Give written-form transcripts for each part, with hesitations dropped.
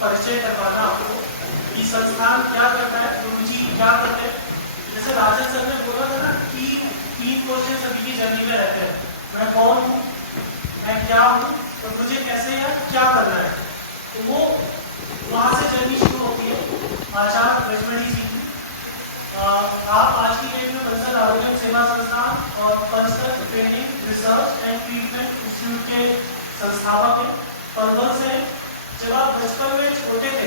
परिचय करवाना आपको कि संस्थान क्या करता है, गुरुजी क्या करते हैं। जैसे राजेश सर ने बोला था ना कि 3 क्वेश्चन सभी की जर्नी में रहते हैं, मैं कौन हूँ, मैं क्या हूँ, तो मुझे कैसे या क्या करना है। तो वो वहाँ से जर्नी शुरू होती है आचार्य लक्ष्मणी जी की। आप आज की डेट में बंसल आरोग्य सेवा संस्थान और Bansal training research and treatment institute के संस्थापक हैं, पलवल से। जब आप बचपन में छोटे थे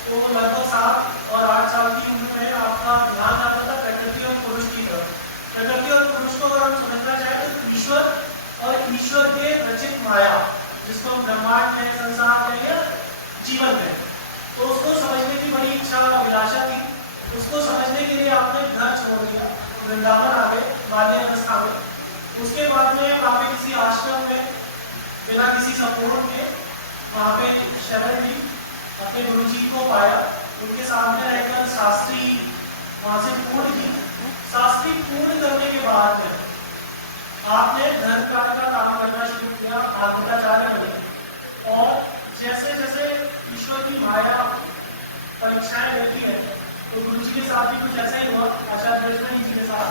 तो लगभग 7 और 8 साल की उम्र में आपका ध्यान आता था प्रकृति और पुरुष की तरफ। प्रकृति और पुरुष को अगर हम समझना चाहें तो ईश्वर और ईश्वर के रचित माया, जिसको हम ब्रह्मांड है, संसार है या जीवन है, तो उसको समझने की बड़ी इच्छा और अभिलाषा थी। उसको समझने के लिए आपने घर छोड़ दिया, वृंदावन आ गए बाल्य अवस्था में। उसके बाद में वहाँ पे किसी आश्रम में बिना किसी सपोर्ट के वहाँ पे शरण ली, अपने गुरु जी को पाया, उनके सामने रहकर शास्त्री वहाँ से पूर्ण की। शास्त्री पूर्ण करने के बाद में आपने धर्म कार्य का काम करना शुरू किया, भागवताचार्य बने। और जैसे जैसे ईश्वर की माया परीक्षाएं लेती है तो गुरु जी के साथ भी कुछ ऐसा ही हुआ, आचार्य लक्ष्मणी जी के साथ,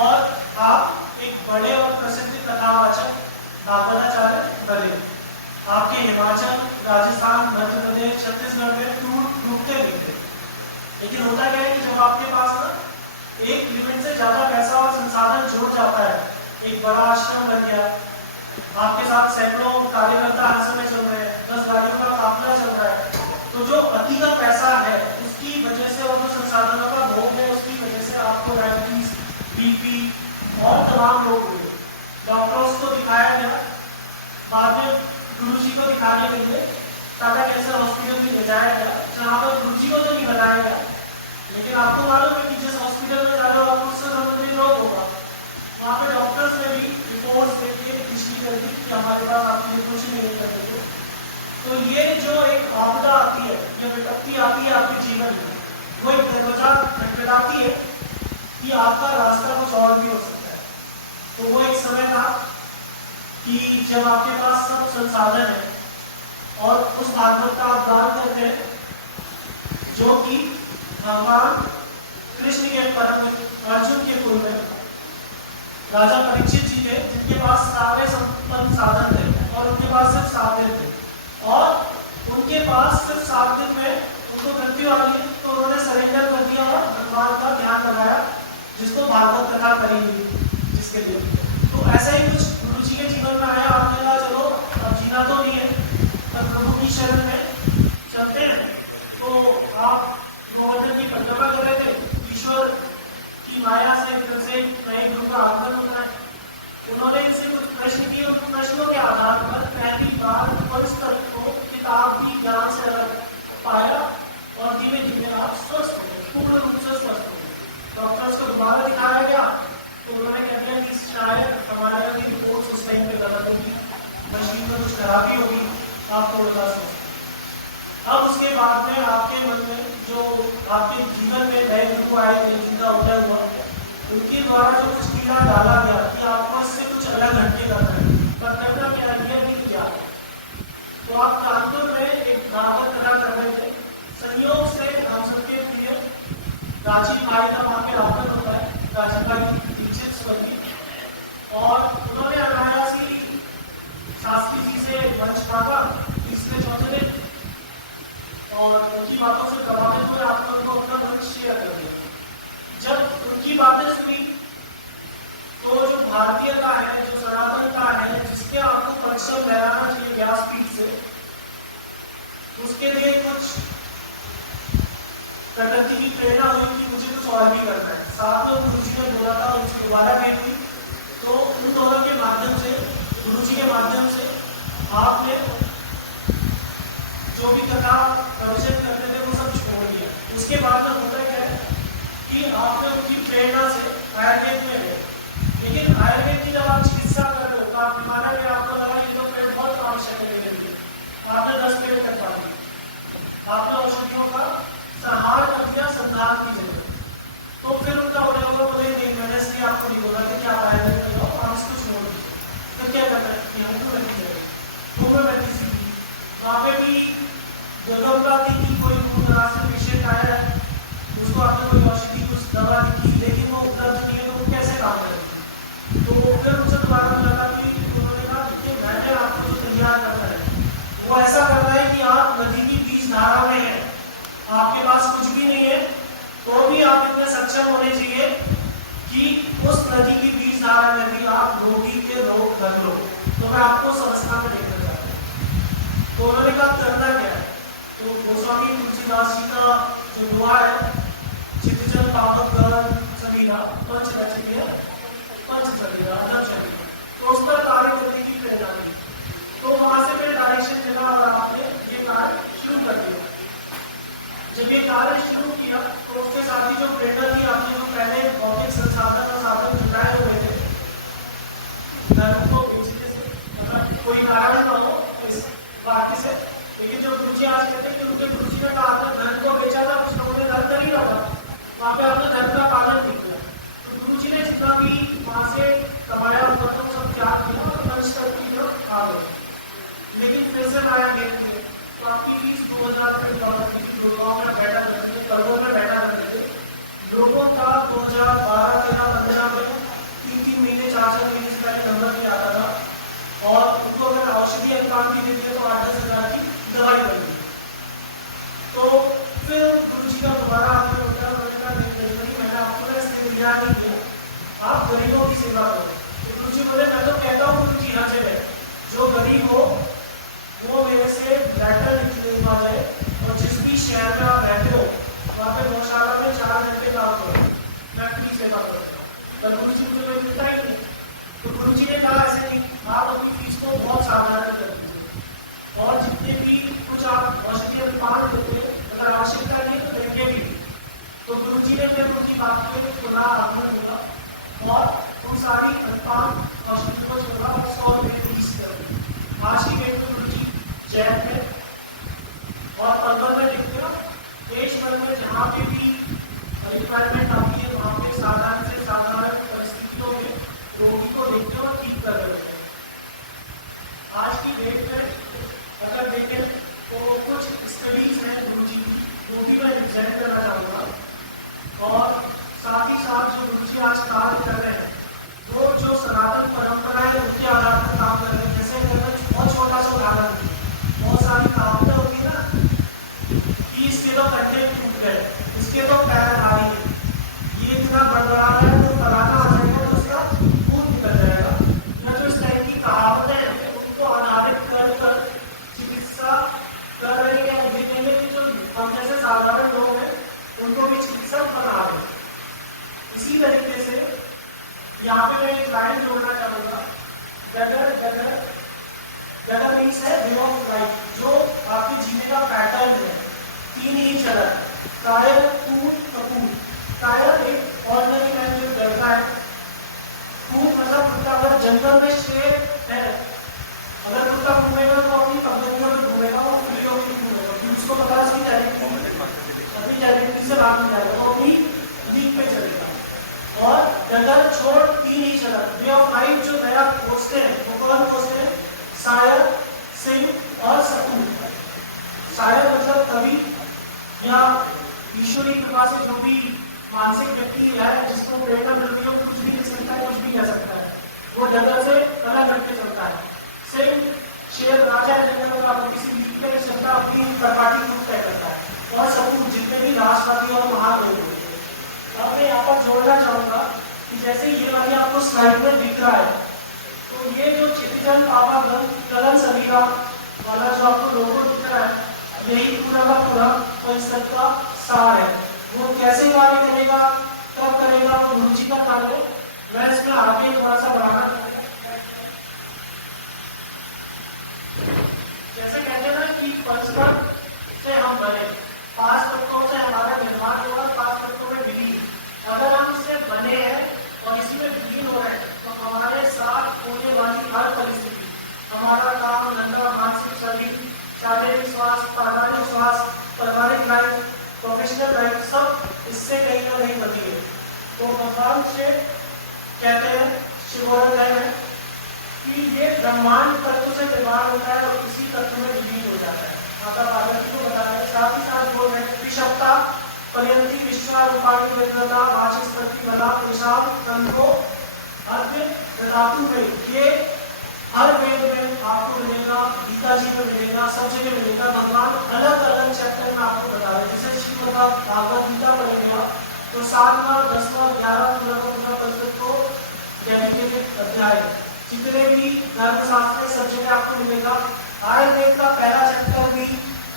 और आप एक बड़े और प्रसिद्ध कथावाचक भागवताचार्य बने। आपके हिमाचल, राजस्थान, मध्य प्रदेश, छत्तीसगढ़ में टूर रुकते नहीं थे। लेकिन होता क्या है कि जब आपके पास ना एक लिमिट से ज्यादा पैसा और संसाधन जुड़ जाता है, एक बड़ा आश्रम बन गया, आपके साथ सैकड़ों कार्यकर्ता हर समय चल रहे हैं, 10 गाड़ियों का काफिला चल रहा है, तो जो अति का पैसा है उसकी वजह से और जो संसाधनों का भोग है उसकी वजह से आपको डायबिटीज, बीपी और तमाम रोग हुए। डॉक्टर्स को दिखाया गया, बाद में गुरु जी को दिखाने के लिए टाटा कैंसर हॉस्पिटल भी ले जाया गया, जहाँ पर गुरु जी को तो नहीं बताया गया। लेकिन आपको मालूम है कि जिस हॉस्पिटल में जा रहे हो आपको उससे संबंधित रोग होगा, वहाँ पे डॉक्टर्स ने भी रिपोर्ट्स देखिए पुष्टि कर दी कि हमारे पास आपके लिए कुछ नहीं कर देंगे। तो ये जो एक आपदा आती है, ये विपत्ति आती है आपके जीवन में, वो एक दरवाजा खटखटाती है कि आपका रास्ता कुछ और भी हो सकता है। तो वो एक समय था कि जब आपके पास सब संसाधन है और उस भागवत का आप दान करते हैं जो कि भगवान कृष्ण के परम अर्जुन के कुल में राजा परीक्षित जी थे, जिनके पास सारे संपन्न साधन थे और उनके पास सिर्फ 7 दिन थे, और उनके पास सिर्फ 7 दिन में उनको मृत्यु आ गई। तो उन्होंने सरेंडर कर दिया और भगवान का ध्यान लगाया, जिसको भागवत कथा करी हुई जिसके लिए। तो ऐसा ही कुछ गुरु जी के जीवन में आया। आपने कहा चलो अब जीना तो नहीं है, अब प्रभु की शरण में चलते हैं। तो आप गोवर्धन की परिक्रमा कर रहे थे, ईश्वर की माया से फिर से नए गुरु का आगमन होना है। उन्होंने इनसे कुछ प्रश्न किए, उन प्रश्नों के आधार पर पहली बार परिस्थिति को किताब की ज्ञान से अलग पाया और धीमे धीमे आप स्वस्थ हो, पूर्ण रूप से स्वस्थ हो। डॉक्टर्स को दोबारा दिखाया गया तो उन्होंने कह दिया कि शायद हमारे की रिपोर्ट उस टाइम पे गलत होगी, मशीन में कुछ खराबी होगी, आपको बर्दाश्त हो। अब उसके बाद में आपके मन में जो आपके जीवन में नए गुरु आए थे, जिनका उदय हुआ, उनके द्वारा जो कुछ कीड़ा डाला गया कि आपको इससे कुछ अलग हटके करना है, पर करना क्या किया नहीं किया। तो आप कानपुर में एक भागवत कथा कर रहे थे, संयोग से हम सबके प्रिय राजीव भाई का वहाँ पे आगमन होता है, राजीव भाई दीक्षित स्वर्गीय, और उन्होंने अनायासी शास्त्री जी से मंच मांगा तीसरे चौथे दिन, और उनकी बातों से प्रभावित हुए आप लोगों को अपना मंच शेयर कर दिया। जब उनकी बातें सुनी तो जो भारतीयता है, जो सनातनता है, जिसके आपको परिश्रम लहराना चाहिए व्यासपीठ से, उसके लिए कुछ प्रकृति की प्रेरणा हुई कि मुझे कुछ और भी करना है। साथ में गुरु जी ने बोला था, उनसे दोबारा भेंट हुई, तो उन दोनों के माध्यम से, गुरु जी के माध्यम से आपने जो भी कथा प्रवचन करते थे वो सब छोड़ दिया। उसके बाद में होता क्या है कि आपने उनकी प्रेरणा से आयुर्वेद में गए, लेकिन आयुर्वेद की जब आप चिकित्सा कर रहे हो तो आप माना कि आपको लगा कि तो पेड़ बहुत आवश्यक है मेरे लिए, आपने 10 पेड़ कटवा दिए, आपने औषधियों का संहार कर दिया संधार की जगह। तो फिर उनका बोले नहीं, मैंने इसलिए आपको नहीं बोला कि क्या आयुर्वेद में जाओ, आप इसको छोड़ दीजिए। फिर क्या करना है कि होम्योपैथी है, होम्योपैथी सीखी, वहाँ पे भी दुर्गम की कोई दूर दराज से पेशेंट आया है, उसको आपने कोई औषधि कुछ दवा दी लेकिन वो उपलब्ध नहीं है, तो वो कैसे काम करेगी? तो फिर उनसे दोबारा मिला कि उन्होंने कहा कि मैंने आपको जो तैयार करना है वो ऐसा करना है कि आप नदी की बीच धारा में हैं, आपके पास कुछ भी नहीं है, तो भी आप इतने सक्षम होने चाहिए कि उस नदी की बीच धारा में भी आप रोगी के रोग कर लो। तो मैं आपको उस अवस्था में लेकर जाता हूँ। तो उन्होंने कहा करना क्या है? तो गोस्वामी तुलसीदास जी का जो दुआ है, चित्तजन पावक गगन समीरा पंच रचनीय पंच चलेगा अलग चलेगा, तो उस पर कार्य करने की प्रेरणा दी। तो वहां से फिर डायरेक्शन मिला और आपने ये कार्य शुरू कर दिया। जब ये कार्य शुरू किया तो उसके साथ ही जो प्रेरणा थी, आपने जो पहले भौतिक संसाधन और साधन जुटाए हुए थे धर्म को बेचने से, मतलब कोई कारण न हो इस वाक्य से, लेकिन जो गुरु जी आज कहते हैं कि उनके गुरु जी ने कहा था धर्म को बेचा था, उस लोगों ने धर्म कर ही रहा था, वहां पे आपने धर्म का पालन नहीं किया। तो गुरु जी ने जितना भी वहां से कमाया हुआ था वो सब त्याग किया और नष्ट कर दिया आ गए। लेकिन फिर से आया गेम के तो आपकी फीस 2000 रुपये डॉलर की गुड़गांव में बैठा करते थे, करोड़ में बैठा करते थे, लोगों का 2012, 13, 15 में 3-3 महीने 4-4 महीने से पहले नंबर नहीं आता था और उनको अगर औषधि अनुपात की देती है तो 8-10 हजार की दवाई बनती। तो फिर गुरु जी का दोबारा आगे मैंने आपको इसलिए दिया नहीं किया, आप गरीबों की सेवा करो। तो गुरु जी बोले मैं तो कहता हूँ गुरु जी हर जगह जो गरीब हो वो मेरे से लेटर लिखवा जाए और जिस भी शहर में आप रहते हो वहाँ पे गौशाला में 4 घंटे काम करो, मैं अपनी सेवा करूँ। पर गुरु जी मुझे मिलता ही नहीं। तो गुरु जी ने कहा ऐसे नहीं, आप अपनी फीस को बहुत साधारण कर दीजिए और जितने भी कुछ आप औषधि अनुपात देते हैं अगर आवश्यकता नहीं तो देंगे भी। तो गुरु जी ने फिर उनकी बात को खुला आग्रह दिया और उन सारी अनुपात औषधि को छोड़ा और 100 रुपये की फीस कर दी। आज की डेट में गुरु जी जैन में और पलवल में लिखते हो, देश भर में जहाँ पे भी रिक्वायरमेंट आती है वहाँ पे साधारण से साधारण परिस्थितियों में रोगी को देखते हो और ठीक कर रहे हैं। आज की डेट में अगर देखें तो कुछ स्टडीज हैं गुरु जी की, वो भी मैं रिजेक्ट करना चाहूँगा। और साथ ही साथ जो गुरु जी आज कार्य कर रहे हैं वो जो सनातन परंपरा है उनके आधार पर काम कर रहे हैं। जैसे बहुत छोटा सा उदाहरण, बहुत सारी कहावतें होती है ना कि इसके तो कट्टे टूट गए, इसके तो पैर भारी है, ये इतना बड़बड़ा रहा है तो तराना आ जाएगा तो उसका खून निकल जाएगा। या जो इस टाइप की कहावतें हैं उनको आधारित कर चिकित्सा कर रहे हैं, ये कहने की जो हम जैसे साधारण लोग हैं उनको भी चिकित्सक बना रहे हैं। इसी तरीके से यहाँ पे मैं एक लाइन जोड़ना चाहूँगा, गदर मीन्स है वे ऑफ लाइफ, जो आपके जीने का पैटर्न है। 3 ही चलन, कायर, कूद, कपूर। कायर एक ऑर्डिनरी मैन जो डरता है, कूद मतलब कुत्ता अगर जंगल में शेर है, अगर कुत्ता घूमेगा तो अपनी पगडंडियों में घूमेगा और खुलियों में घूमेगा क्योंकि उसको पता चल जाएगी अपनी जैविक से भाग नहीं जाएगा, तो अपनी लीक पे चलेगा। और डगर छोड़ 3 ही चलन, वे ऑफ लाइफ जो नया खोजते हैं वो कौन खोजते हैं? शायर, सिंह और सकून। शायर मतलब कवि या ईश्वरी कृपा से जो भी मानसिक व्यक्ति है जिसको प्रेरणा मिल रही है कुछ भी लिख सकता है, कुछ भी कह सकता है, वो डगर से अलग हट के चलता है। सिंह शेर राजा है जगह पर आप किसी लीक पे नहीं चलता, अपनी प्रपाटी खुद तय करता है। और सकून जितने भी राष्ट्रवादी और महान लोग होते हैं। अब मैं यहाँ पर जोड़ना चाहूंगा कि जैसे ये वाली आपको स्लाइड में दिख रहा है, तो ये जो चित्तजन पावा गगन समीरा वाला जो आपको लोगो दिख रहा है, यही पूरा का पूरा परिषद का सार है। वो कैसे कार्य करेगा, कब करेगा, वो गुरु जी का कार्य है। मैं इसमें आगे थोड़ा सा बढ़ाना चाहूँगा। जैसे कहते हैं ना कि परस्पर से हम बने, 5 तत्वों से हमारा निर्माण हुआ, 5 तत्वों में विलीन। अगर हम इससे बने हैं और इसी में विलीन हो रहे हैं तो हमारे साथ होने वाली हर परिस्थिति, हमारा काम, धंधा, मानसिक शरीर, शारीरिक स्वास्थ्य, पारिवारिक लाइफ, प्रोफेशनल लाइफ, सब इससे कहीं ना कहीं बनी है। तो भगवान से कहते हैं, शिवोरत है कि ये ब्रह्मांड तत्व से निर्माण होता है और इसी तत्व में विलीन हो जाता है। माता पार्वती को साथ ही साथ बोल रहे हैं विषमता पर्यंती विश्वा रूपाणी विद्वता वाचस्पति वदा तेषाम तंत्रो अद्य धातु में ये हर वेद में आपको मिलेगा, गीता जी में मिलेगा, सब जगह मिलेगा। भगवान अलग अलग चैप्टर में आपको बता रहे हैं। जैसे श्रीमद् भागवत गीता पढ़ेंगे आप तो 7वां 10वां 11वां 15वां पंथ को डेडिकेटेड अध्याय जितने भी धर्मशास्त्र सब जगह आपको मिलेगा। आयुर्वेद का पहला चैप्टर भी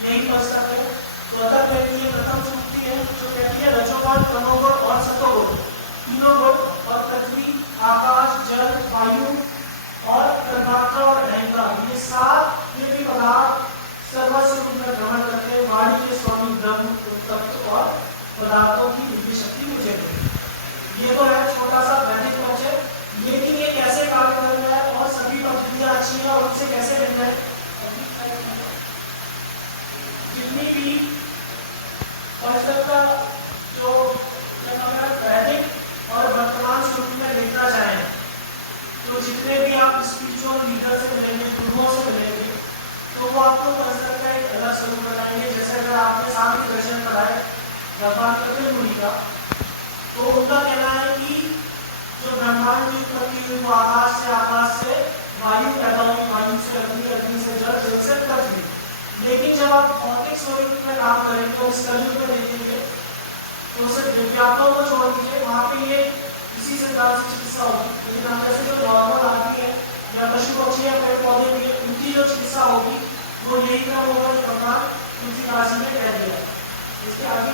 यही पुस्तक है। तो अगर मेरे लिए प्रथम सूक्ति है जो कहती है रजोगुण तमोगुण और सतोगुण तीनों गुण और पृथ्वी आकाश जल वायु और तन्मात्रा और अहंकार ये सात ये भी पदार्थ सर्वस्व रूप में ग्रहण करके वाणी के स्वामी ब्रह्म तत्व और पदार्थों की दिव्य शक्ति मुझे दे। ये तो है छोटा सा वैदिक परिचय, लेकिन ये कैसे काम कर रहा है और सभी पद्धतियां अच्छी है और उनसे कैसे मिल रहा है। जितनी भी परिषद का जो वैदिक और वर्तमान स्वरूप में देखना चाहें तो जितने भी आप स्पिरिचुअल लीडर से मिलेंगे, गुरुओं से मिलेंगे, तो वो आपको परिषद का एक अलग स्वरूप बताएंगे। जैसे अगर आपने सामने दर्शन कराए भगवान कपिल मुनि का, तो उनका कहना है कि जो ब्रह्मांड की उत्पत्ति हुई वो आकाश से वायु पैदा हुई, वायु से अग्नि, अग्नि से जल, जल से पृथ्वी। लेकिन जब आप भौतिक स्वरूप में काम करेंगे तो इस कलयुग में देखेंगे तो उसे दिव्यात्माओं को छोड़ दीजिए, वहाँ पे ये इसी सिद्धांत से चिकित्सा होगी। लेकिन हम जैसे जो नॉर्मल आदमी है या पशु पक्षी या पेड़ पौधे भी है उनकी जो चिकित्सा होगी वो यही क्रम होगा जो भगवान तुलसी राशि में कह दिया। इसके आगे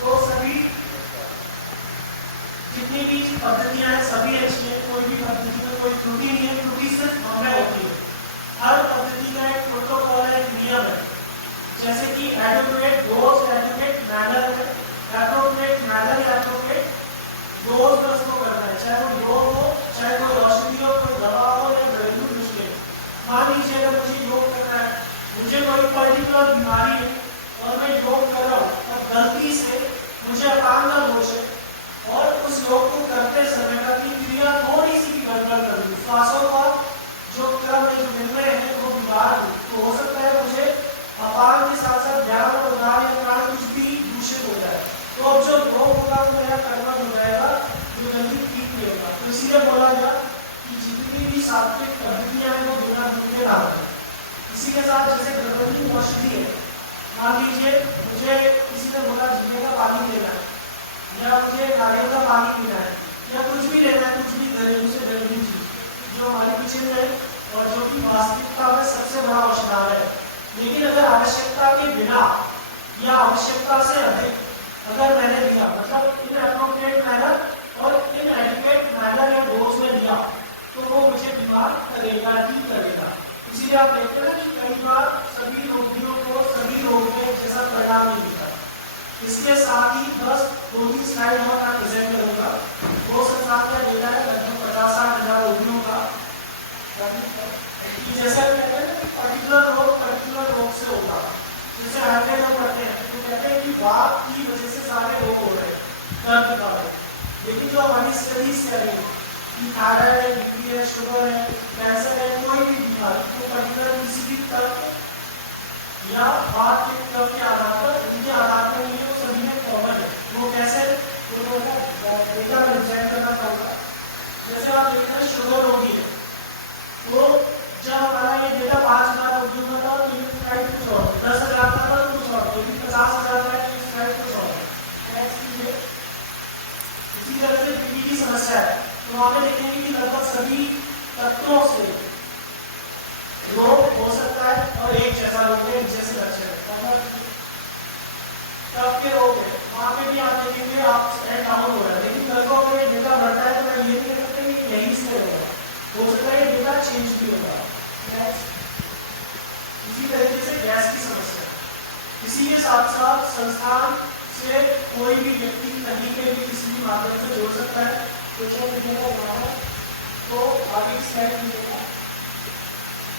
तो सभी जितनी भी पद्धतियां हैं सभी अच्छी है, कोई भी पद्धति में कोई त्रुटि नहीं है, त्रुटि सिर्फ हमें होती है। हर पद्धति का एक प्रोटोकॉल है, एक नियम है। जैसे कि एडवोकेट डोज एडवोकेट मैनर है, एप्रोप्रिएट मैनर या एप्रोप्रिएट डोज में उसको करना है, चाहे वो योग हो, चाहे वो रोशनी हो, कोई दवा हो या घरेलू नुस्खे। मान लीजिए अगर मुझे योग करना है, मुझे कोई पर्टिकुलर बीमारी है और मैं योग कर रहा हूँ और गलती से मुझे अपांग दोष है और उस योग को करते समय का क्रिया थोड़ी सी भी गड़बड़ कर दूँ, श्वासों का जो क्रम में जो मिल रहे हैं वो बिगाड़ दूँ, तो हो सकता है मुझे अपान के साथ साथ ज्ञान और उदार या प्राण कुछ भी दूषित हो जाए। तो अब जो योग होगा वो मेरा कर्म हो जाएगा, जो जल्दी ठीक नहीं होगा। तो इसीलिए बोला गया कि जितनी भी सात्विक पद्धतियां हैं वो बिना दुख के काम करें। इसी के साथ जैसे प्रबंधन औषधि है, मान लीजिए मुझे किसी ने बोला झींगे का पानी लेना है या मुझे नारियल का पानी पीना है या कुछ भी लेना है, कुछ भी घरेलू से घरेलू चीज जो हमारी किचन में और जो कि वास्तविकता में सबसे बड़ा औषधालय है। लेकिन अगर आवश्यकता के बिना या आवश्यकता से अधिक अगर मैंने लिया, मतलब इनएप्रोप्रिएट मैनर और इनएडिक्वेट मैनर या डोज में लिया, तो वो मुझे बीमार करेगा ही करेगा। इसीलिए आप देखते हैं कि कई बार सभी रोगियों को सभी रोग में जैसा परिणाम नहीं मिलता। इसके साथ ही बस 2-3 स्लाइड और मैं प्रेजेंट करूंगा। वो संस्थान का डेटा है लगभग 50-60 हजार रोगियों का। जैसा कहते हैं पर्टिकुलर रोग से होगा, जैसे हड्डी रोग करते हैं तो कहते हैं कि वात की वजह से सारे रोग हो रहे हैं, दर्द का है। लेकिन जो हमारी स्टडीज कह रही है कि थायराइड है, बीपी है, शुगर है, कैंसर है, कोई भी बीमारी तो पर्टिकुलर किसी भी तर्क या बात के तर्क के आधार पर उनके आधार पर नहीं है, वो सभी में कॉमन है। वो कैसे वो डेटा में डिजाइन करना चाहूँगा। जैसे आप देखते हैं शुगर रोगी है, तो जब हमारा ये डेटा 5,000 रोगियों का था तो ये स्लाइड कुछ और, 10,000 का था तो कुछ और, लेकिन 50,000 का है तो स्लाइड कुछ और है। इसी तरह से बीपी की समस्या है तो वहाँ पे देखेंगे कि लगभग सभी तत्वों से रोग हो सकता है और एक जैसा रोग है, जैसे लक्षण है। तब के रोग है वहाँ पे भी आप देखेंगे आप डाउन हो रहा है, लेकिन लगभग अगर ये डेटा बढ़ता है तो मैं ये नहीं कह सकता कि यही से होगा, हो सकता है ये डेटा चेंज भी होगा। इसी तरीके से गैस की समस्या, इसी के साथ साथ संस्थान से कोई भी व्यक्ति कहीं के भी किसी भी माध्यम से जोड़ सकता है। तो तो आगे स्लाइड मिलेगा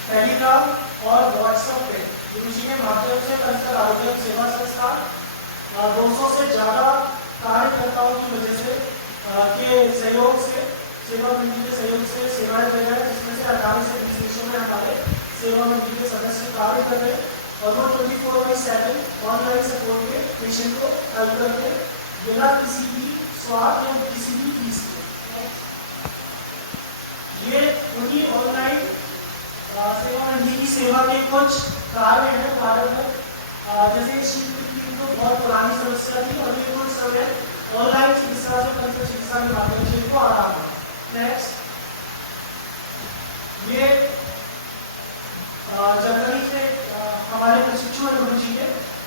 टेलीग्राम और व्हाट्सएप पे गुरुजी के माध्यम से कल्चर आरोग्य सेवा संस्थान 200 से ज़्यादा कार्यकर्ताओं की वजह से के सहयोग से सेवा मंत्री के सहयोग से सेवाएं दे रहे हैं, जिसमें से 18 से 20 विषयों में हमारे सेवा मंत्री के सदस्य कार्य कर रहे हैं। ऑलमोस्ट 24/7 ऑनलाइन सपोर्ट में पेशेंट को हेल्प करते हैं बिना किसी भी स्वार्थ या किसी भी फीस के। ये उन्हीं ऑनलाइन सेवा मंडी की सेवा के कुछ कार्य हैं भारत में। जैसे शीत की तो बहुत पुरानी समस्या थी और ये कुछ समय ऑनलाइन चिकित्सा से तंत्र चिकित्सा के माध्यम से इनको आराम है। नेक्स्ट, ये जनवरी से हमारे प्रशिक्षु गुरु जी के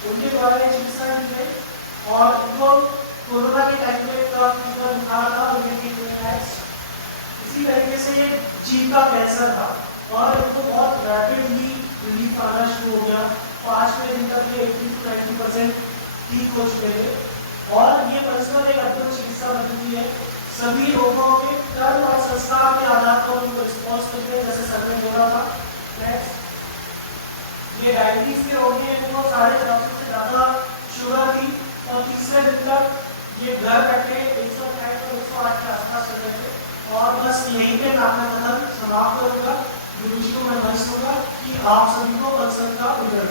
उनके द्वारा ये चिकित्सा की गई और उनको कोरोना के टाइम में बुखार था उनके ठीक हुए। इसी तरीके से ये जीभ का कैंसर था और इनको बहुत रैपिडली रिलीफ आना शुरू हो गया। 5 दिन तक ये 80-90% ठीक हो चुके थे और ये पर्सनल एक अद्भुत चिकित्सा पद्धति है। सभी रोगों के कर्म और संस्कार के आधार पर उनको रिस्पॉन्स मिलते हैं, जैसे सर ने बोला था। नेक्स्ट, ये डायबिटीज के रोगी हैं जिनको 450 से ज़्यादा शुगर थी और तीसरे दिन तक ये घर बैठे 160 और 108 के आसपास चल रहे थे। और बस यहीं पे मैं अपना कथन समाप्त करूंगा। गुरु जी को मैं मंच दूंगा कि आप सभी को बत्संत का उदय।